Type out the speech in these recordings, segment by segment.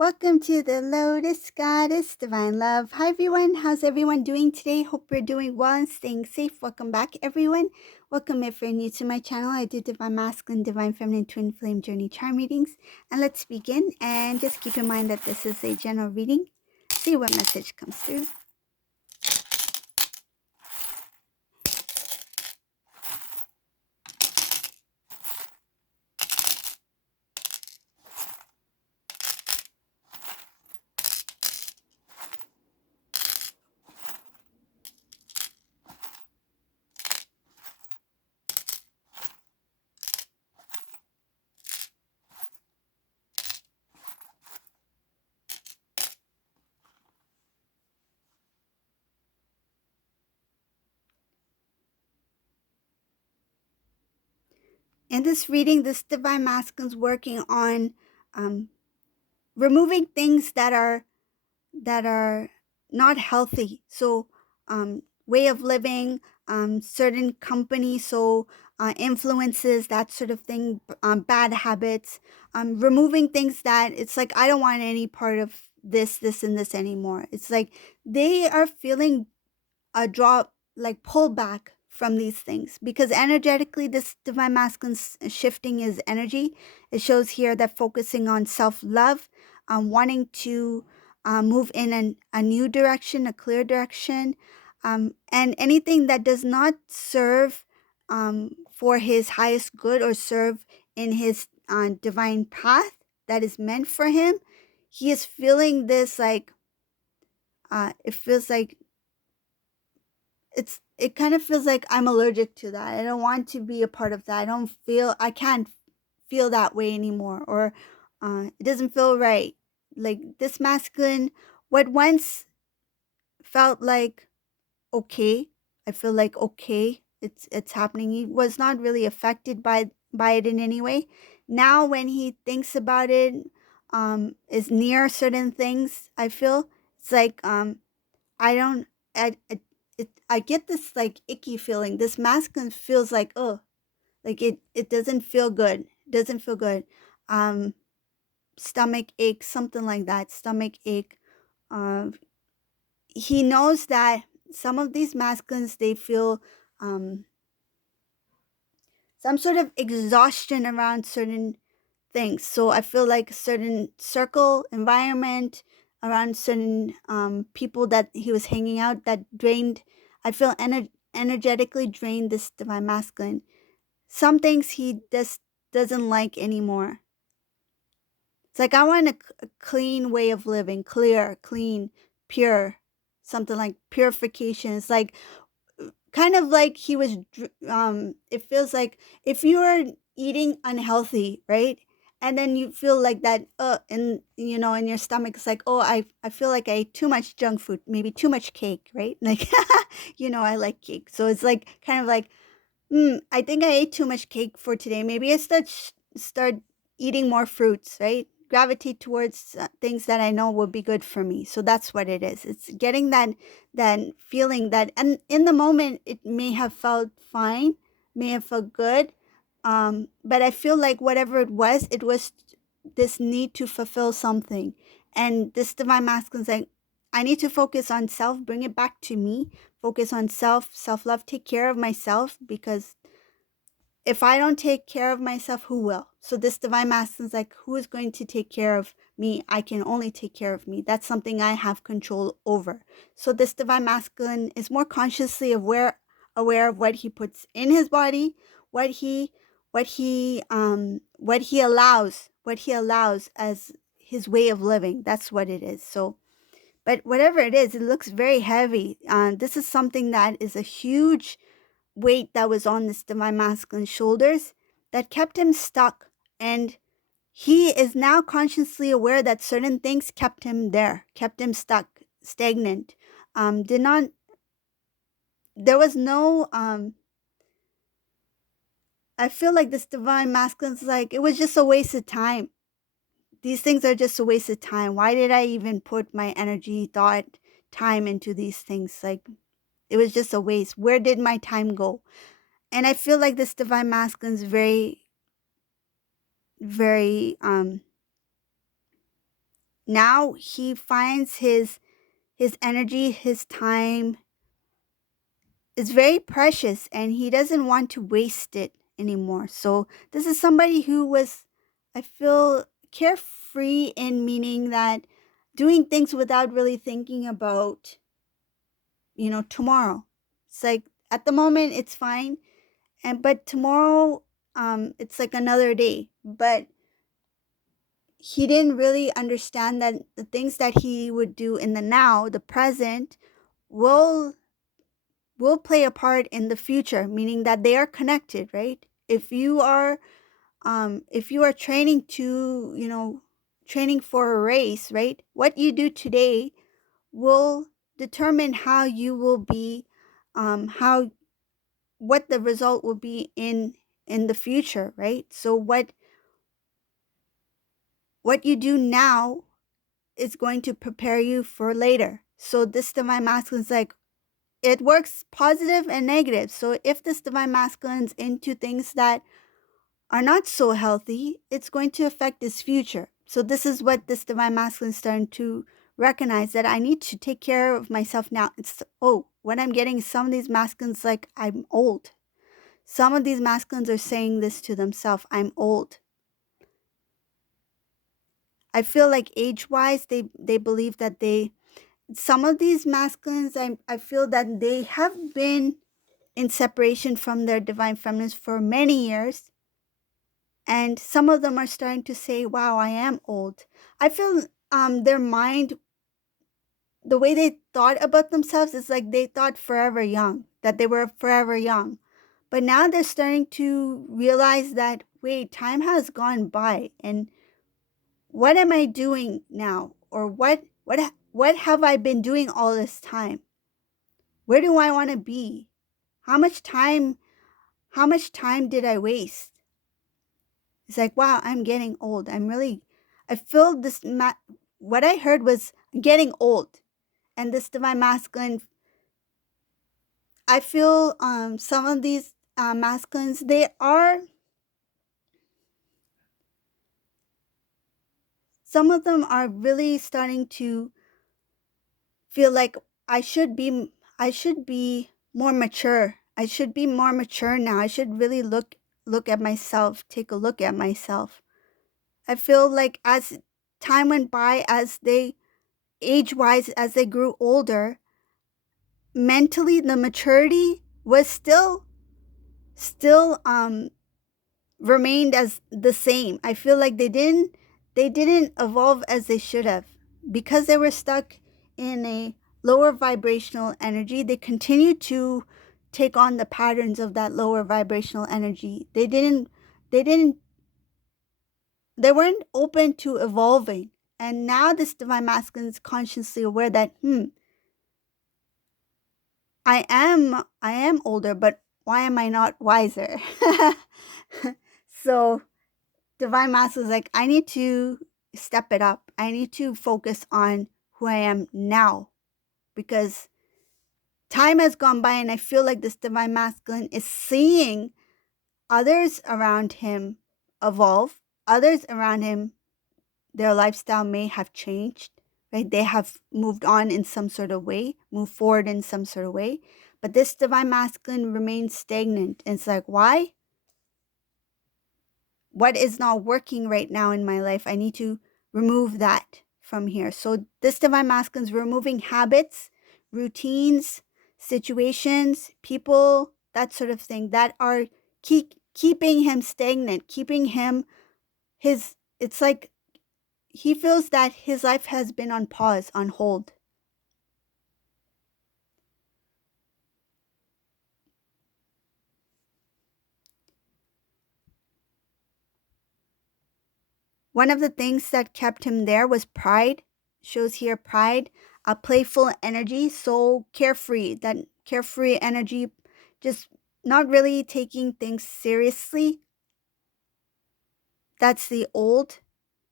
Welcome to the Lotus Goddess Divine Love. Hi everyone, how's everyone doing today? Hope you're doing well and staying safe. Welcome back everyone. Welcome if you're new to my channel. I do Divine Masculine, Divine Feminine, Twin Flame Journey Charm readings. And let's begin. And just keep in mind that this is a general reading. See what message comes through. In this reading, this Divine Masculine is working on removing things that are not healthy. So way of living, certain companies, so influences, that sort of thing, bad habits, removing things that it's like, I don't want any part of this and this anymore. It's like they are feeling a drop, like pull back from these things, because energetically this divine masculine shifting is energy. It shows here that focusing on self-love, wanting to move in a new direction, a clear direction, and anything that does not serve for his highest good or serve in his divine path that is meant for him. He is feeling this like it feels like it kind of feels like I'm allergic to that. I don't want to be a part of that. I can't feel that way anymore, or it doesn't feel right. Like this masculine, what once felt like okay, I feel like okay, it's happening. He was not really affected by it in any way. Now when he thinks about it, is near certain things, I feel it's like I don't I get this like icky feeling. This masculine feels like, oh, like it doesn't feel good. It doesn't feel good. Um Stomach ache, something like that. Stomach ache. Um he knows that some of these masculines, they feel some sort of exhaustion around certain things. So I feel like a certain circle, environment, around certain people that he was hanging out that drained, I feel energetically drained this divine masculine. Some things he just doesn't like anymore. It's like, I want a clean way of living, clear, clean, pure, something like purification. It's like kind of like he was it feels like if you are eating unhealthy, right, and then you feel like that and in your stomach, it's like, oh, I feel like I ate too much junk food, maybe too much cake, right? Like I like cake, so it's like kind of like, I think I ate too much cake for today. Maybe I start eating more fruits, right? Gravitate towards things that I know will be good for me. So that's what it is. It's getting that feeling that, and in the moment it may have felt fine, may have felt good, but I feel like whatever it was this need to fulfill something, and this divine masculine is like, I need to focus on self, bring it back to me, focus on self love, take care of myself, because if I don't take care of myself, who will? So this divine masculine is like, who is going to take care of me? I can only take care of me. That's something I have control over. So this divine masculine is more consciously aware of what he puts in his body, what he what he allows as his way of living. That's what it is. So, but whatever it is, it looks very heavy. This is something that is a huge weight that was on this divine masculine's shoulders that kept him stuck. And he is now consciously aware that certain things kept him there, kept him stuck, stagnant. Did not, there was no, I feel like this divine masculine's like, it was just a waste of time. These things are just a waste of time. Why did I even put my energy, thought, time into these things? Like, it was just a waste. Where did my time go? And I feel like this divine masculine is very, very now he finds his energy, his time is very precious, and he doesn't want to waste it anymore. So this is somebody who was, I feel, carefree, in meaning that doing things without really thinking about, tomorrow. It's like at the moment it's fine, but tomorrow, it's like another day. But he didn't really understand that the things that he would do in the now, the present, will play a part in the future, meaning that they are connected, right? If you are training to, training for a race, right? What you do today will determine how you will be, how what the result will be in the future, right? So what you do now is going to prepare you for later. So this divine masculine is like, it works positive and negative. So if this divine masculine's into things that are not so healthy, it's going to affect his future. So this is what this divine masculine is starting to recognize, that I need to take care of myself now. It's, what I'm getting, some of these masculines, like, I'm old. Some of these masculines are saying this to themselves, I'm old. I feel like age-wise, they believe that some of these masculines, I feel that they have been in separation from their divine feminines for many years. And some of them are starting to say, wow, I am old. I feel their mind, the way they thought about themselves is like they thought forever young, that they were forever young. But now they're starting to realize that, wait, time has gone by, and what am I doing now? Or what have I been doing all this time? Where do I want to be? How much time did I waste? It's like, wow, I'm getting old. I feel this, what I heard was getting old. And this divine masculine, I feel some of these masculines, some of them are really starting to feel like I should be more mature. I should be more mature now. I should really look at myself, take a look at myself. I feel like as time went by, as they age-wise, as they grew older, mentally the maturity was still remained as the same. I feel like they didn't evolve as they should have, because they were stuck in a lower vibrational energy. They continued to take on the patterns of that lower vibrational energy. They weren't open to evolving. And now this divine masculine is consciously aware that I am older, but why am I not wiser? So divine masculine is like, I need to step it up. I need to focus on who I am now, because time has gone by, and I feel like this divine masculine is seeing others around him evolve. Others around him, their lifestyle may have changed, right? They have moved on in some sort of way, moved forward in some sort of way. But this divine masculine remains stagnant. And it's like, why? What is not working right now in my life? I need to remove that from here. So this divine masculine is removing habits, routines, situations, people, that sort of thing, that are keeping him stagnant, keeping him it's like he feels that his life has been on pause, on hold. One of the things that kept him there was pride. Shows here pride, a playful energy, so carefree, that carefree energy, just not really taking things seriously. That's the old.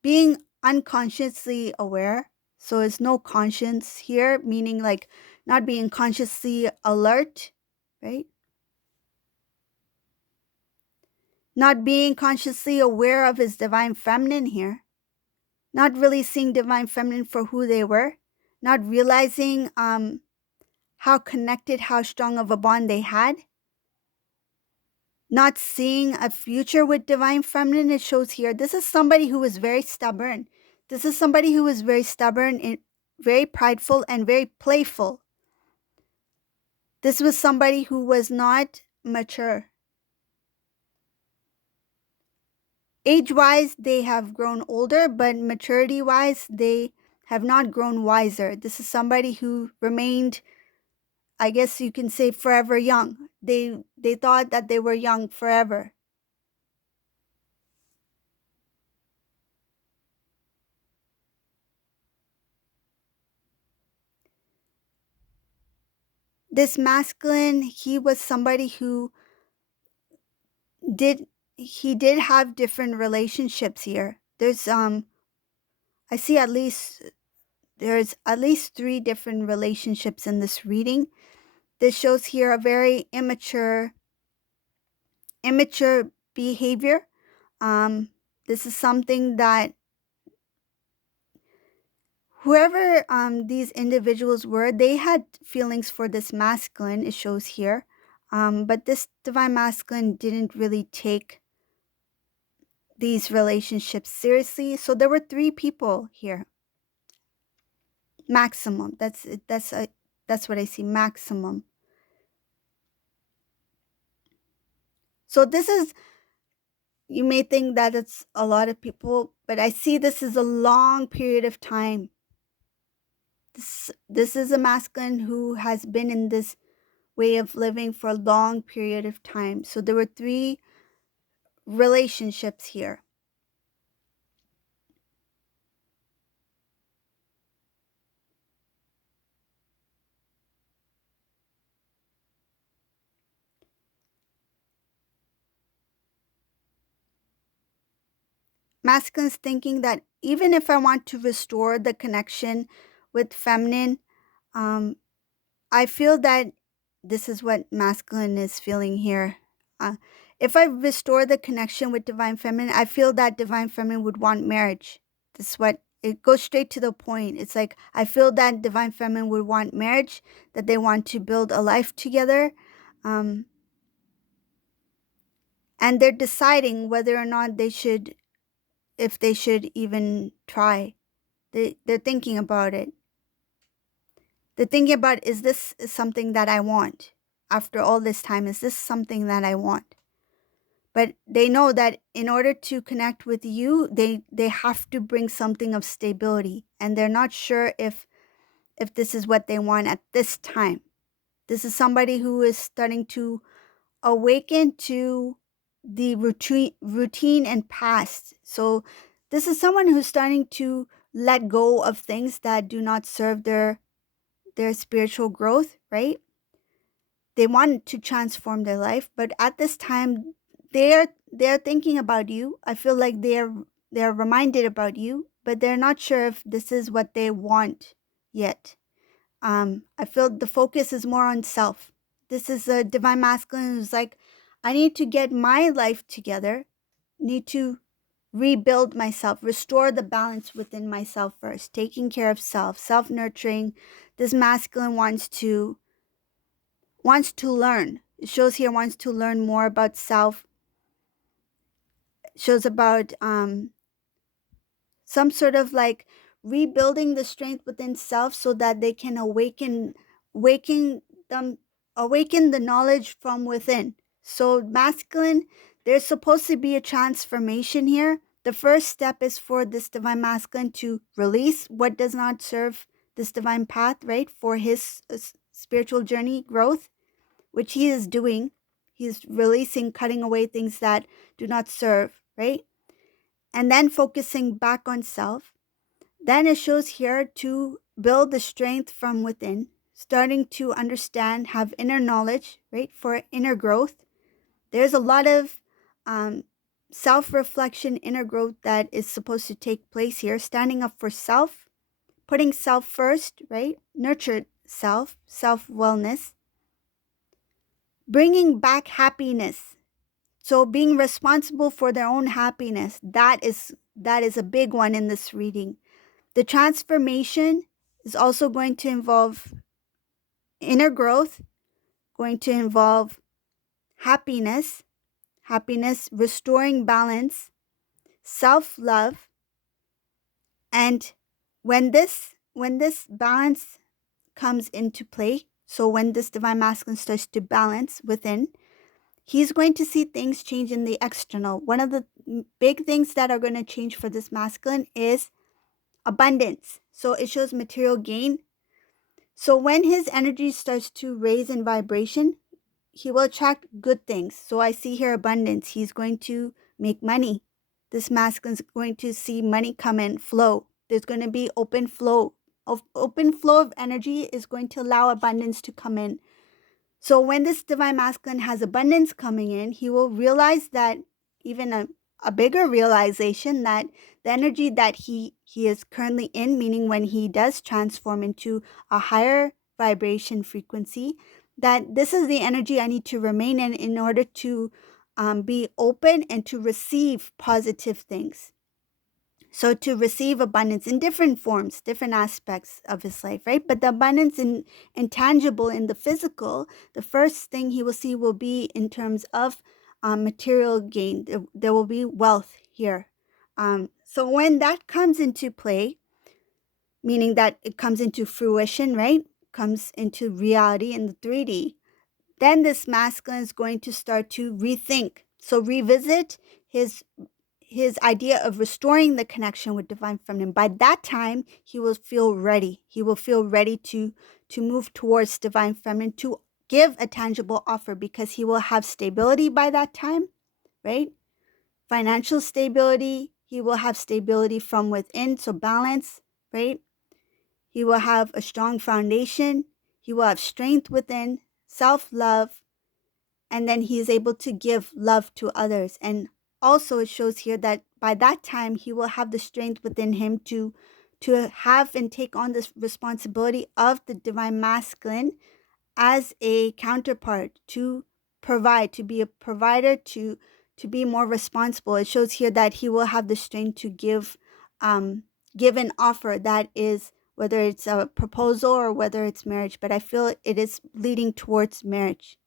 Being unconsciously aware. So it's no conscience here, meaning like not being consciously alert, right? Not being consciously aware of his divine feminine here. not really seeing divine feminine for who they were, not realizing how connected, how strong of a bond they had, not seeing a future with divine feminine. It shows here this is somebody who was very stubborn. This is somebody who was very stubborn and very prideful and very playful. This was somebody who was not mature. Age-wise, they have grown older, but maturity-wise, they have not grown wiser. This is somebody who remained, I guess you can say, forever young. They thought that they were young forever. This masculine, he was somebody who did have different relationships here. I see there's at least 3 different relationships in this reading. This shows here a very immature behavior. This is something that whoever these individuals were, they had feelings for this masculine, it shows here. But this divine masculine didn't really take these relationships seriously. So there were 3 people here. Maximum. That's what I see, maximum. So this is, you may think that it's a lot of people, but I see this is a long period of time. This is a masculine who has been in this way of living for a long period of time. So there were 3 relationships here. Masculine's thinking that even if I want to restore the connection with feminine, I feel that this is what masculine is feeling here. If I restore the connection with divine feminine, I feel that divine feminine would want marriage. This is what it goes straight to the point. It's like I feel that divine feminine would want marriage, that they want to build a life together. And they're deciding whether or not they should, if they should even try. They're thinking about it. They're thinking about, is this something that I want? After all this time, is this something that I want? But they know that in order to connect with you, they have to bring something of stability. And they're not sure if this is what they want at this time. This is somebody who is starting to awaken to the routine and past. So this is someone who's starting to let go of things that do not serve their spiritual growth, right? They want to transform their life, but at this time they're thinking about you. I feel like they're reminded about you, but they're not sure if this is what they want yet. I feel the focus is more on self. This is a divine masculine who's like, I need to get my life together, need to rebuild myself, restore the balance within myself first, taking care of self-nurturing. This masculine wants to learn. It shows here wants to learn more about self. It shows about some sort of like rebuilding the strength within self so that they can awaken the knowledge from within. So masculine, there's supposed to be a transformation here. The first step is for this divine masculine to release what does not serve this divine path, right? For his spiritual journey growth, which he is doing. He's releasing, cutting away things that do not serve, right? And then focusing back on self. Then it shows here to build the strength from within, starting to understand, have inner knowledge, right? For inner growth. There's a lot of self-reflection, inner growth that is supposed to take place here. Standing up for self, putting self first, right? Nurtured self-wellness. Bringing back happiness. So being responsible for their own happiness, that is that is a big one in this reading. The transformation is also going to involve inner growth, going to involve happiness, restoring balance, self-love, and when this balance comes into play, so when this divine masculine starts to balance within, he's going to see things change in the external. One of the big things that are going to change for this masculine is abundance. So it shows material gain. So when his energy starts to raise in vibration, he will attract good things. So I see here abundance. He's going to make money. This masculine is going to see money come in, flow. There's going to be open flow. Open flow of energy is going to allow abundance to come in. So when this divine masculine has abundance coming in, he will realize that, even a bigger realization, that the energy that he is currently in, meaning when he does transform into a higher vibration frequency, that this is the energy I need to remain in order to be open and to receive positive things. So to receive abundance in different forms, different aspects of his life, right? But the abundance in intangible, in the physical, the first thing he will see will be in terms of material gain. There will be wealth here. So when that comes into play, meaning that it comes into fruition, right? Comes into reality in the 3D, then this masculine is going to start to rethink. So revisit his idea of restoring the connection with divine feminine. By that time, he will feel ready. He will feel ready to move towards divine feminine, to give a tangible offer, because he will have stability by that time, right? Financial stability. He will have stability from within, so balance, right? He will have a strong foundation. He will have strength within, self-love, and then he is able to give love to others. And also it shows here that by that time he will have the strength within him to have and take on this responsibility of the divine masculine as a counterpart, to provide, to be a provider, to be more responsible. It shows here that he will have the strength to give an offer that is, whether it's a proposal or whether it's marriage, but I feel it is leading towards marriage.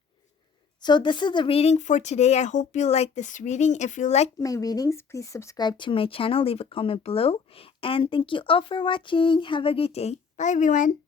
So this is the reading for today. I hope you like this reading. If you like my readings, please subscribe to my channel, leave a comment below. And thank you all for watching. Have a great day. Bye, everyone.